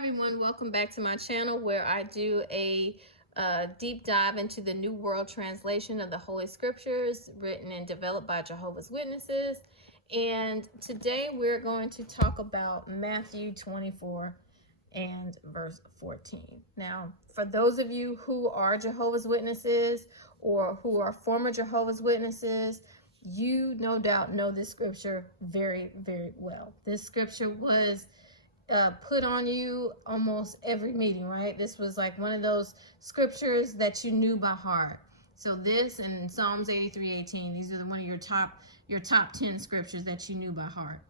everyone, welcome back to my channel where I do a deep dive into the New World Translation of the Holy Scriptures written and developed by Jehovah's Witnesses. And today we're going to talk about Matthew 24 and verse 14. Now, for those of you who are Jehovah's Witnesses or who are former Jehovah's Witnesses, you no doubt know this scripture very, very well. This scripture was put on you almost every meeting, right? This was like one of those scriptures that you knew by heart. So this and Psalms 83:18, these are one of your top 10 scriptures that you knew by heart.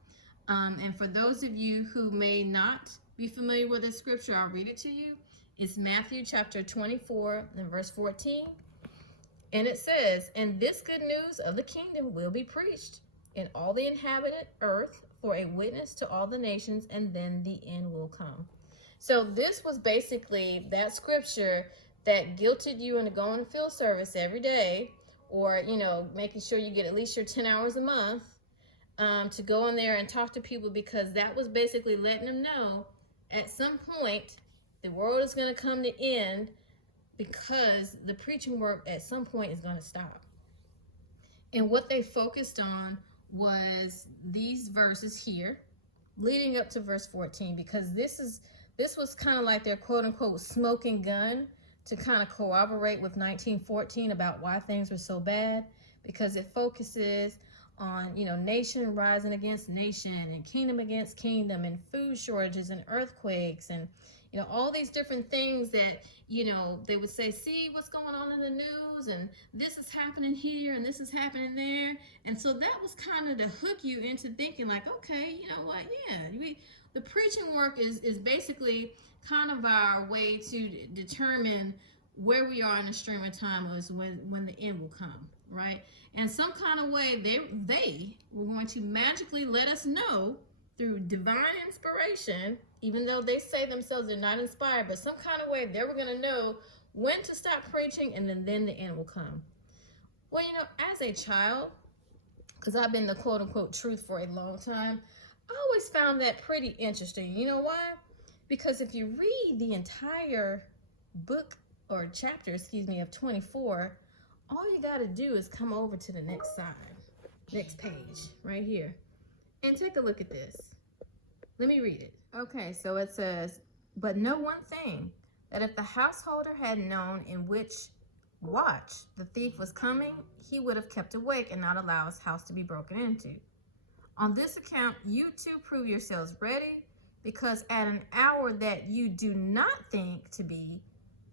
And for those of you who may not be familiar with this scripture, I'll read it to you. It's Matthew chapter 24 and verse 14. And it says, "And this good news of the kingdom will be preached in all the inhabited earth for a witness to all the nations, and then the end will come." So this was basically that scripture that guilted you into going to field service every day, or, making sure you get at least your 10 hours a month to go in there and talk to people, because that was basically letting them know at some point the world is going to come to end, because the preaching work at some point is going to stop. And what they focused on was these verses here leading up to verse 14, because this was kind of like their quote unquote smoking gun to kind of corroborate with 1914 about why things were so bad, because it focuses on, nation rising against nation and kingdom against kingdom and food shortages and earthquakes and all these different things that, they would say, see what's going on in the news, and this is happening here and this is happening there. And so that was kind of to hook you into thinking like, okay, you know what? Yeah, the preaching work is basically kind of our way to determine where we are in the stream of time, is when the end will come, right? And some kind of way they were going to magically let us know through divine inspiration, even though they say themselves they're not inspired, but some kind of way they were going to know when to stop preaching, and then the end will come. Well, as a child, because I've been the quote unquote truth for a long time, I always found that pretty interesting. You know why? Because if you read the entire book or chapter, of 24, all you got to do is come over to the next page right here, and take a look at this. Let me read it. Okay, so it says, "But know one thing, that if the householder had known in which watch the thief was coming, he would have kept awake and not allow his house to be broken into. On this account, you too prove yourselves ready, because at an hour that you do not think to be,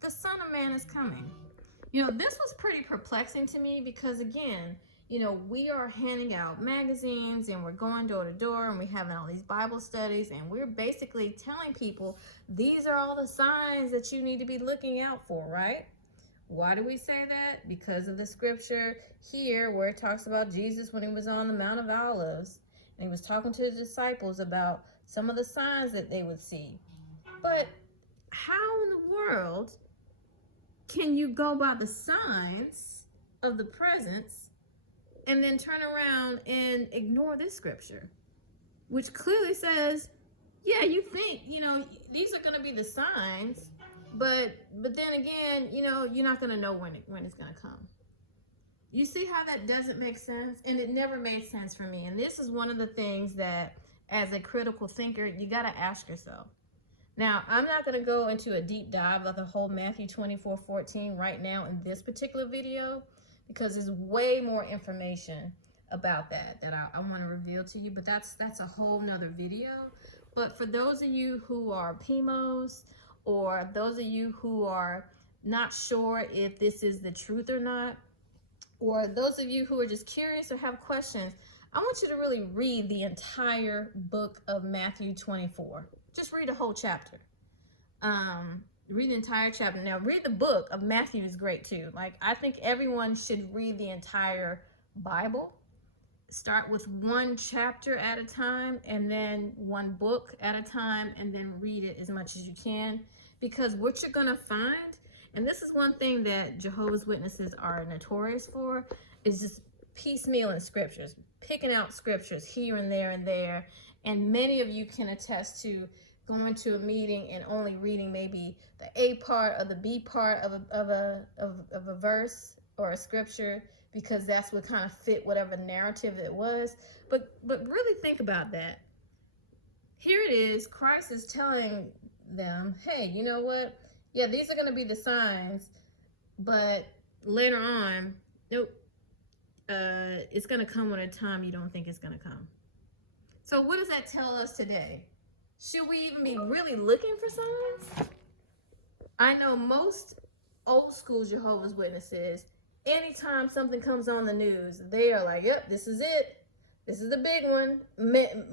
the Son of Man is coming." This was pretty perplexing to me, because again, we are handing out magazines and we're going door to door and we're having all these Bible studies, and we're basically telling people these are all the signs that you need to be looking out for, right? Why do we say that? Because of the scripture here where it talks about Jesus when he was on the Mount of Olives, and he was talking to the disciples about some of the signs that they would see. But how in the world can you go by the signs of the presence and then turn around and ignore this scripture, which clearly says, yeah, you think, these are going to be the signs, but then again, you're not going to know when it's going to come. You see how that doesn't make sense? And it never made sense for me. And this is one of the things that, as a critical thinker, you got to ask yourself. Now, I'm not going to go into a deep dive of the whole Matthew 24:14 right now in this particular video, because there's way more information about that I want to reveal to you, but that's a whole nother video. But for those of you who are PMOs, or those of you who are not sure if this is the truth or not, or those of you who are just curious or have questions, I want you to really read the entire book of Matthew 24. Just read the whole chapter. Read the entire chapter. Now, read the book of Matthew is great too. Like, I think everyone should read the entire Bible. Start with one chapter at a time, and then one book at a time, and then read it as much as you can. Because what you're going to find, and this is one thing that Jehovah's Witnesses are notorious for, is just piecemealing scriptures, picking out scriptures here and there and there. And many of you can attest to going to a meeting and only reading maybe the A part or the B part of a verse or a scripture because that's what kind of fit whatever narrative it was. But really think about that. Here it is, Christ is telling them, hey, you know what? Yeah, these are going to be the signs, but later on, nope, it's going to come at a time you don't think it's going to come. So what does that tell us today? Should we even be really looking for signs? I know most old school Jehovah's Witnesses, anytime something comes on the news, they are like, yep, this is it. This is the big one.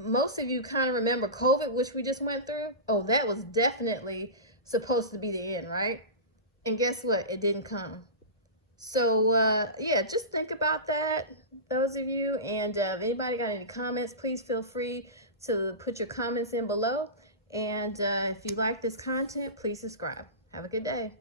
Most of you kind of remember COVID, which we just went through. Oh, that was definitely supposed to be the end, right? And guess what? It didn't come. So, yeah, just think about that, those of you. And if anybody got any comments, please feel free to put your comments in below. And if you like this content, please subscribe. Have a good day.